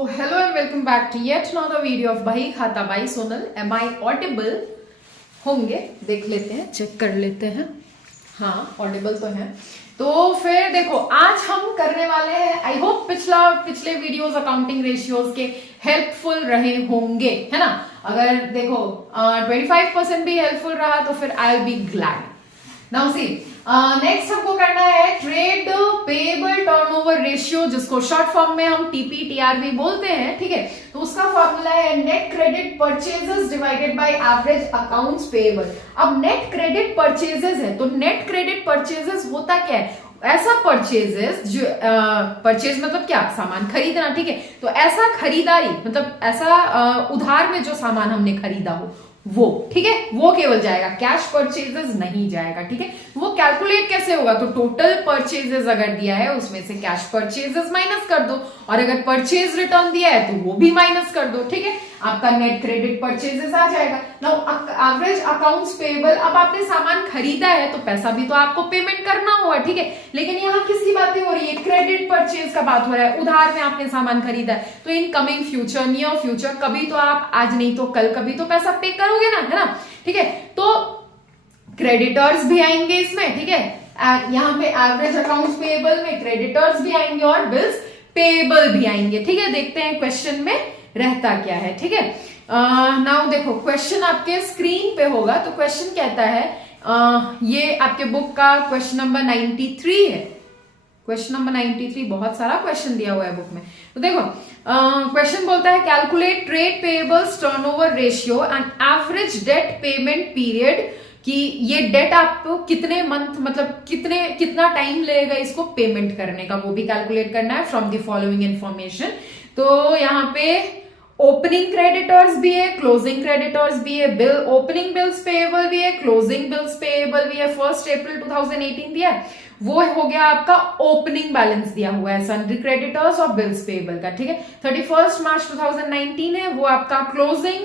So hello and welcome back to yet another video of बही खाता by Sonal. Am I audible? होंगे, देख लेते हैं, चेक कर लेते हैं. हाँ, ऑडिबल तो है. तो फिर देखो, आज हम करने वाले हैं, आई होप पिछले वीडियोस अकाउंटिंग रेशियोज के हेल्पफुल रहे होंगे, है ना. अगर देखो 25% भी हेल्पफुल रहा तो फिर I will be glad. Now see, next हमको करना है ट्रेड पेएबल टर्नओवर रेशियो, जिसको शॉर्ट फॉर्म में हम टीपीटीआरवी बोलते हैं. ठीक है, तो उसका फॉर्मूला है net credit purchases divided by average accounts payable. अब नेट क्रेडिट परचेजेस है, तो नेट क्रेडिट परचेजेस होता क्या है? ऐसा परचेजेस जो परचेज मतलब क्या? सामान खरीदना. ठीक है, तो ऐसा खरीदारी मतलब ऐसा उधार में जो सामान हमने खरीदा हो वो. ठीक है, वो केवल जाएगा, कैश परचेजेस नहीं जाएगा. ठीक है, वो कैलकुलेट कैसे होगा? तो टोटल परचेजेस अगर दिया है उसमें से कैश परचेजेस माइनस कर दो, और अगर परचेज रिटर्न दिया है तो वो भी माइनस कर दो. ठीक है, आपका नेट क्रेडिट परचेजेस आ जाएगा. नाउ एवरेज अकाउंट्स पेएबल, अब आपने सामान खरीदा है तो पैसा भी तो आपको पेमेंट करना होगा. ठीक है, लेकिन यहाँ किसकी बातें हो रही है? क्रेडिट परचेज का बात हो रहा है. उधार में आपने सामान खरीदा है, तो in coming future, near future, कभी तो आप आज नहीं तो कल कभी तो पैसा पे करोगे ना, है ना. ठीक है, तो क्रेडिटर्स भी आएंगे इसमें. ठीक है, यहाँ पे एवरेज अकाउंट्स पेएबल में क्रेडिटर्स भी आएंगे और बिल्स पेएबल भी आएंगे. ठीक है, देखते हैं क्वेश्चन में रहता क्या है. ठीक है, नाउ देखो, क्वेश्चन आपके स्क्रीन पे होगा. तो क्वेश्चन कहता है, ये आपके बुक का क्वेश्चन नंबर 93 है. क्वेश्चन नंबर 93, बहुत सारा क्वेश्चन दिया हुआ है बुक में. तो देखो, क्वेश्चन बोलता है calculate trade payables turnover ratio and average debt payment period, कि ये डेट आपको कितने मंथ मतलब कितना टाइम लगेगा इसको पेमेंट करने का, वो भी कैलकुलेट करना है फ्रॉम द फॉलोइंग इंफॉर्मेशन. तो यहाँ पे ओपनिंग क्रेडिटर्स भी है, क्लोजिंग क्रेडिटर्स भी है, बिल ओपनिंग बिल्स पेएबल भी है, क्लोजिंग बिल्स पेएबल भी है. 1 अप्रैल 2018 दिया है, वो हो गया आपका ओपनिंग बैलेंस दिया हुआ है सन्ड्री क्रेडिटर्स और बिल्स पेएबल का. ठीक है, 31 मार्च 2019 है, वो आपका क्लोजिंग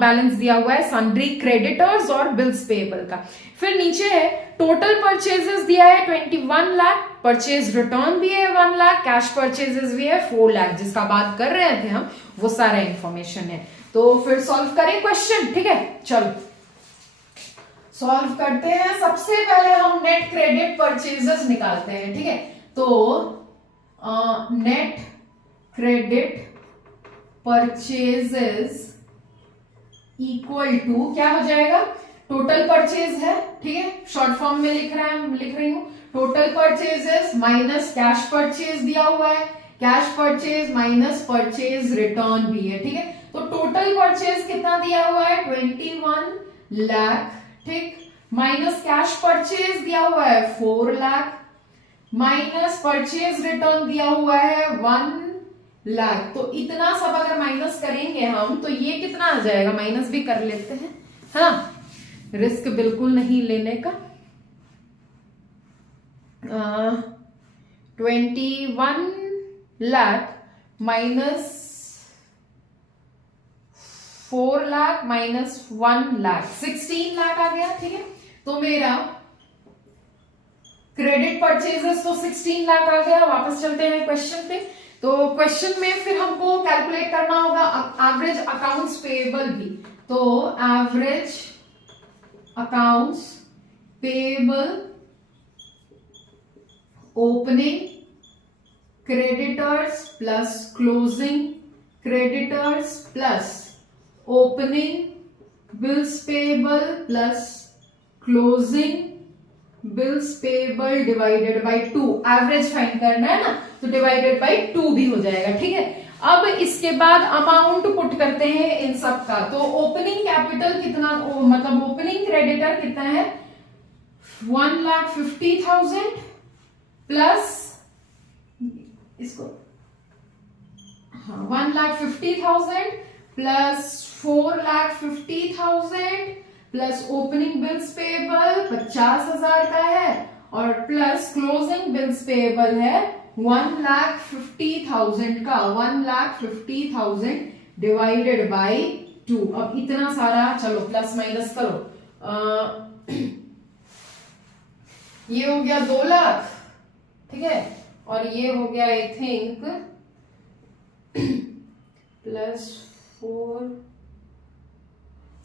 बैलेंस दिया हुआ है सन्ड्री क्रेडिटर्स और बिल्स पेएबल का. फिर नीचे है टोटल परचेजेस दिया है 21 लाख, परचेज रिटर्न भी है 1 लाख, कैश परचेजेस भी है 4 लाख, जिसका बात कर रहे थे हम, वो सारा इंफॉर्मेशन है. तो फिर सॉल्व करें क्वेश्चन. ठीक है, चलो सॉल्व करते हैं. सबसे पहले हम नेट क्रेडिट परचेजेस निकालते हैं. ठीक है, तो net credit purchases equal to क्या हो जाएगा? टोटल परचेज है. ठीक है, शॉर्ट फॉर्म में लिख रही हूं. Total purchases minus cash purchase दिया हुआ है, cash purchase minus purchase return भी है. ठीक है, तो टोटल परचेज कितना दिया हुआ है? 21 लाख. ठीक, माइनस कैश परचेज दिया हुआ है 4 लाख, माइनस परचेज रिटर्न दिया हुआ है 1 लाख. तो इतना सब अगर माइनस करेंगे हम तो ये कितना आ जाएगा? माइनस भी कर लेते हैं, हाँ, रिस्क बिल्कुल नहीं लेने का. 21 लाख माइनस 4 लाख माइनस 1 लाख, 16 लाख आ गया. ठीक है, तो मेरा क्रेडिट परचेजेस तो 16 लाख आ गया. वापस चलते हैं क्वेश्चन पे. तो क्वेश्चन में फिर हमको कैलकुलेट करना होगा एवरेज अकाउंट्स पेएबल भी. तो average accounts payable opening creditors plus closing creditors plus opening bills payable plus closing bills payable divided by 2. Average find करना है ना, तो डिवाइडेड बाय 2 भी हो जाएगा. ठीक है, अब इसके बाद अमाउंट पुट करते हैं इन सब का. तो ओपनिंग कैपिटल कितना, मतलब ओपनिंग क्रेडिटर कितना है? 1,50,000 प्लस इसको, हाँ, 1,50,000 plus 4,50,000 plus opening bills payable 50,000 का है, और प्लस क्लोजिंग बिल्स पेएबल है 1,50,000 का. 1,50,000 डिवाइडेड बाय 2. अब इतना सारा, चलो प्लस माइनस करो. ये हो गया 2 लाख. ठीक है, और ये हो गया I think plus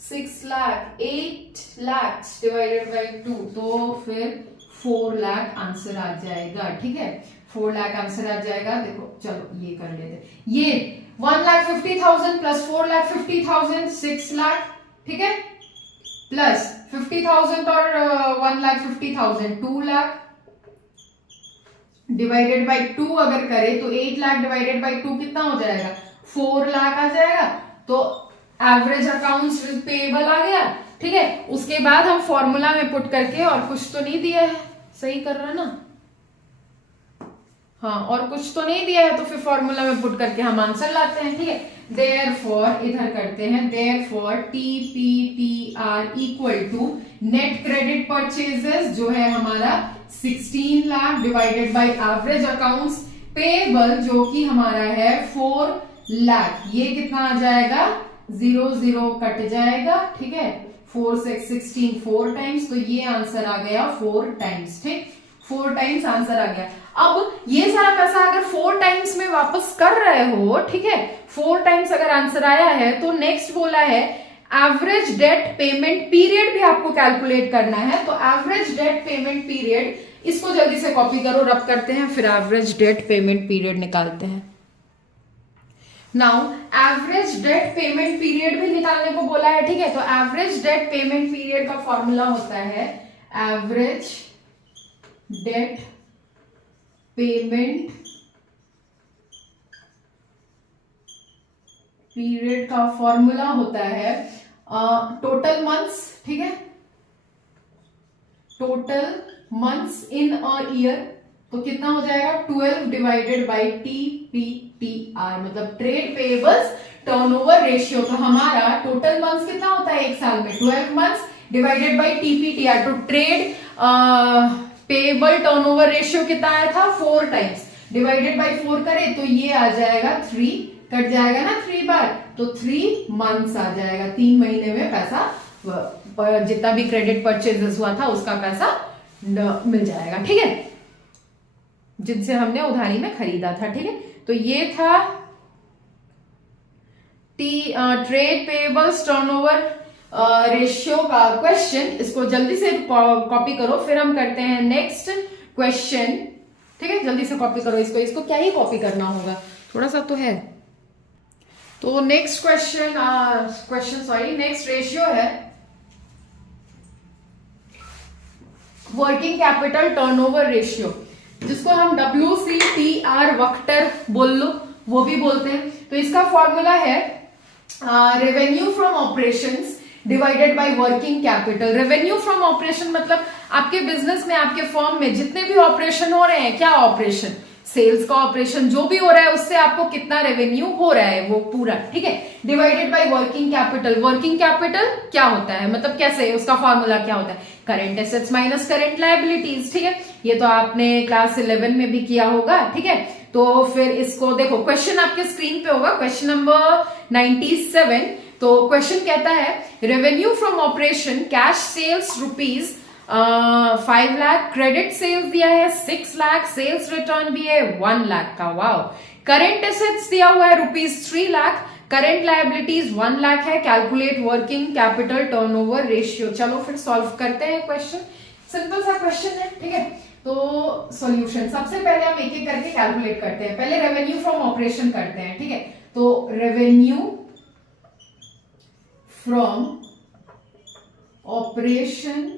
6 lakh 8 lakh divided by 2, तो फिर 4 लाख आंसर आ जाएगा। ठीक है, 4 लाख आंसर आ जाएगा। देखो चलो ये कर लेते, ये 1,50,000 प्लस 4,50,000 6 लाख, ठीक है, प्लस 50,000 और 1,50,000 2 लाख डिवाइडेड बाई 2 अगर करें तो 8 लाख डिवाइडेड बाई 2 कितना हो जाएगा, 4 लाख आ जाएगा। तो एवरेज अकाउंट्स पेएबल आ गया। ठीक है, उसके बाद हम फॉर्मूला में पुट करके, और कुछ तो नहीं दिया है, सही कर रहा ना, हाँ, और कुछ तो नहीं दिया है, तो फिर फॉर्मूला में पुट करके हम आंसर लाते हैं। ठीक है, देयरफॉर इधर करते हैं, therefore TPPR equal to net credit purchases जो है हमारा 16 lakh divided by average accounts payable जो कि हमारा है 4 लाख। ये कितना आ जाएगा, 0 0 कट जाएगा। ठीक है, 4 6 16 4 टाइम्स, तो ये आंसर आ गया 4 टाइम्स। ठीक, 4 टाइम्स आंसर आ गया। अब ये सारा पैसा अगर 4 टाइम्स में वापस कर रहे हो, ठीक है, 4 टाइम्स अगर आंसर आया है, तो नेक्स्ट बोला है एवरेज डेट पेमेंट पीरियड भी आपको कैलकुलेट करना है। तो एवरेज डेट पेमेंट पीरियड, इसको जल्दी से कॉपी करो, रब करते हैं, फिर एवरेज डेट पेमेंट पीरियड निकालते हैं। Now average debt payment period भी निकालने को बोला है। ठीक है, तो एवरेज डेट पेमेंट पीरियड का फॉर्मूला होता है एवरेज डेट पेमेंट पीरियड का फॉर्मूला होता है टोटल मंथ्स। ठीक है, total months in a year, तो कितना हो जाएगा 12 डिवाइडेड बाई TPTR, मतलब ट्रेड पेएबल्स टर्नओवर रेशियो। तो हमारा टोटल मंथ्स कितना होता है एक साल में, 12 मंथ्स डिवाइडेड बाई TPTR, तो ट्रेड पेएबल टर्नओवर रेशियो कितना आया था, 4 टाइम्स, डिवाइडेड बाई 4 करें तो ये आ जाएगा 3, कट जाएगा ना 3 बार, तो 3 मंथ्स आ जाएगा। 3 महीने में पैसा, जितना भी क्रेडिट परचेजेस हुआ था उसका पैसा मिल जाएगा। ठीक है, जिनसे हमने उधारी में खरीदा था। ठीक है, तो ये था ट्रेड पेएबल्स टर्नओवर रेशियो का क्वेश्चन। इसको जल्दी से कॉपी करो, फिर हम करते हैं नेक्स्ट क्वेश्चन। ठीक है, जल्दी से कॉपी करो इसको क्या ही कॉपी करना होगा, थोड़ा सा तो है। तो नेक्स्ट नेक्स्ट रेशियो है वर्किंग कैपिटल टर्नओवर रेशियो, जिसको हम WCTR वक्टर बोल लो, वो भी बोलते हैं। तो इसका फॉर्मूला है revenue from operations divided by working capital. Revenue from operation मतलब आपके बिजनेस में, आपके फर्म में जितने भी ऑपरेशन हो रहे हैं, क्या ऑपरेशन, सेल्स का ऑपरेशन जो भी हो रहा है, उससे आपको कितना रेवेन्यू हो रहा है वो पूरा। ठीक है, divided by working capital. Working capital क्या होता है, मतलब कैसे, उसका फॉर्मूला क्या होता है, current assets minus current liabilities. ठीक है, ये तो आपने क्लास 11 में भी किया होगा। ठीक है, तो फिर इसको देखो, क्वेश्चन आपके स्क्रीन पे होगा, क्वेश्चन नंबर 97। तो क्वेश्चन कहता है revenue from operation cash sales rupees 5 lakh, credit sales दिया है 6 लाख, सेल्स रिटर्न भी है 1 लाख का। वाओ, करंट एसेट्स दिया हुआ है rupees 3 lakh, current liabilities 1 lakh है। Calculate working capital turnover ratio. चलो फिर सॉल्व करते हैं क्वेश्चन, सिंपल सा क्वेश्चन है। ठीक है, तो सॉल्यूशन सबसे पहले हम एक एक करके कैलकुलेट करते हैं। पहले रेवेन्यू फ्रॉम ऑपरेशन करते हैं। ठीक है, तो revenue from operation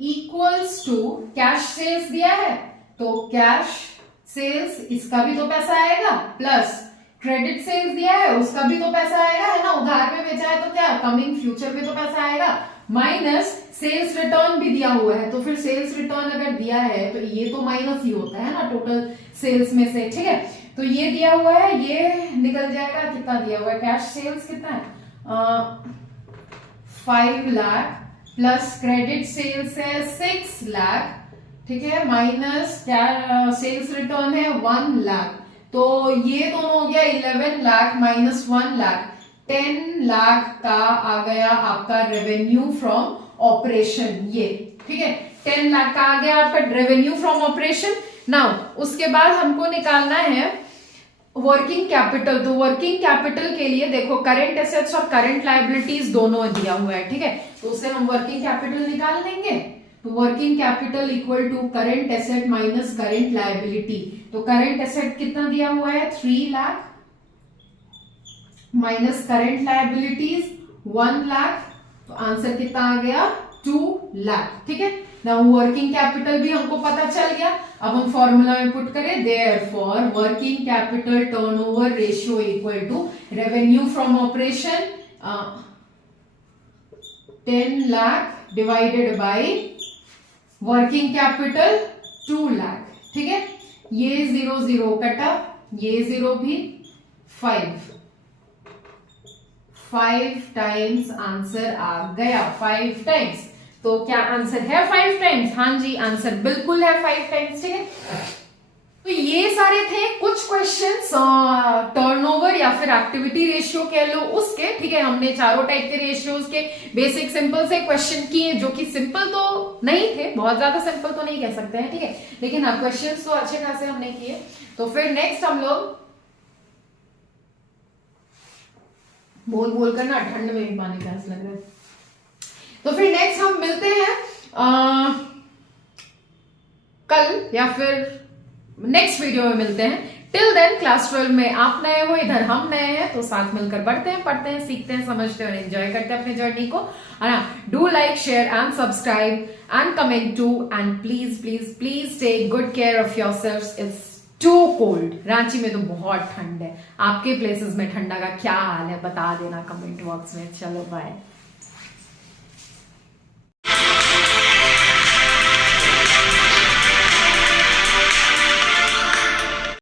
equals to cash sales दिया है, तो कैश सेल्स, इसका भी तो पैसा आएगा, प्लस क्रेडिट सेल्स दिया है, उसका भी तो पैसा आएगा, है ना, उधार में बेचा है तो क्या कमिंग फ्यूचर में तो पैसा आएगा, माइनस सेल्स रिटर्न भी दिया हुआ है। तो फिर सेल्स रिटर्न अगर दिया है तो ये तो माइनस ही होता है ना टोटल सेल्स में से। ठीक है, तो ये दिया हुआ है, ये निकल जाएगा, कितना दिया हुआ है, कैश सेल्स कितना है 5 लाख, प्लस क्रेडिट सेल्स है 6 लाख। ठीक है, माइनस क्या सेल्स रिटर्न है 1 लाख, तो ये दोनों हो गया 11 लाख माइनस 1 लाख, 10 लाख का आ गया आपका रेवेन्यू फ्रॉम ऑपरेशन। ये ठीक है, 10 लाख का आ गया आपका रेवेन्यू फ्रॉम ऑपरेशन। नाउ उसके बाद हमको निकालना है वर्किंग कैपिटल, तो वर्किंग कैपिटल के लिए देखो करंट एसेट्स और करंट लायबिलिटीज दोनों दिया हुआ है, ठीक है, तो उससे हम वर्किंग कैपिटल निकाल देंगे। तो working capital equal to current asset minus current liability. तो करंट एसेट कितना दिया हुआ है 3 lakh minus current liabilities 1 lakh, तो आंसर कितना आ गया 2 लाख, ठीक है। नाउ वर्किंग कैपिटल भी हमको पता चल गया। अब हम फॉर्मूला में पुट करें, therefore working capital turnover ratio equal to revenue from operation 10 lakh divided by working capital 2 lakh, ठीक है। ये 0 0 कटा, ये 0 भी 5 टाइम्स आंसर आ गया, 5 टाइम्स। तो क्या आंसर है 5 टाइम्स? हाँ जी, आंसर बिल्कुल है 5 टाइम्स, ठीक है। तो ये सारे थे कुछ क्वेश्चंस टर्नओवर या फिर एक्टिविटी रेशियो कह लो उसके, ठीक है। हमने चारों टाइप के रेशियोज के बेसिक सिंपल से क्वेश्चन किए, जो कि सिंपल तो नहीं थे, बहुत ज्यादा सिंपल तो नहीं कह सकते हैं, ठीक है, लेकिन हाँ क्वेश्चंस तो अच्छे खासे हमने किए। तो फिर नेक्स्ट हम लोग बोल बोल कर ना ठंड में भी पानी प्यास लग रहा है। तो फिर नेक्स्ट हम मिलते हैं कल या फिर नेक्स्ट वीडियो में मिलते हैं। टिल देन क्लास 12 में आप नए हो, इधर हम नए हैं, तो साथ मिलकर बढ़ते हैं, पढ़ते हैं, सीखते हैं, समझते हैं और एंजॉय करते हैं अपनी जर्नी को। Do like, share and subscribe and comment too, and please please please take good care of yourselves. It's too cold. Ranchi में तो बहुत ठंड है, आपके प्लेसेस में ठंडा का क्या हाल है बता देना कमेंट बॉक्स में। चलो बाय।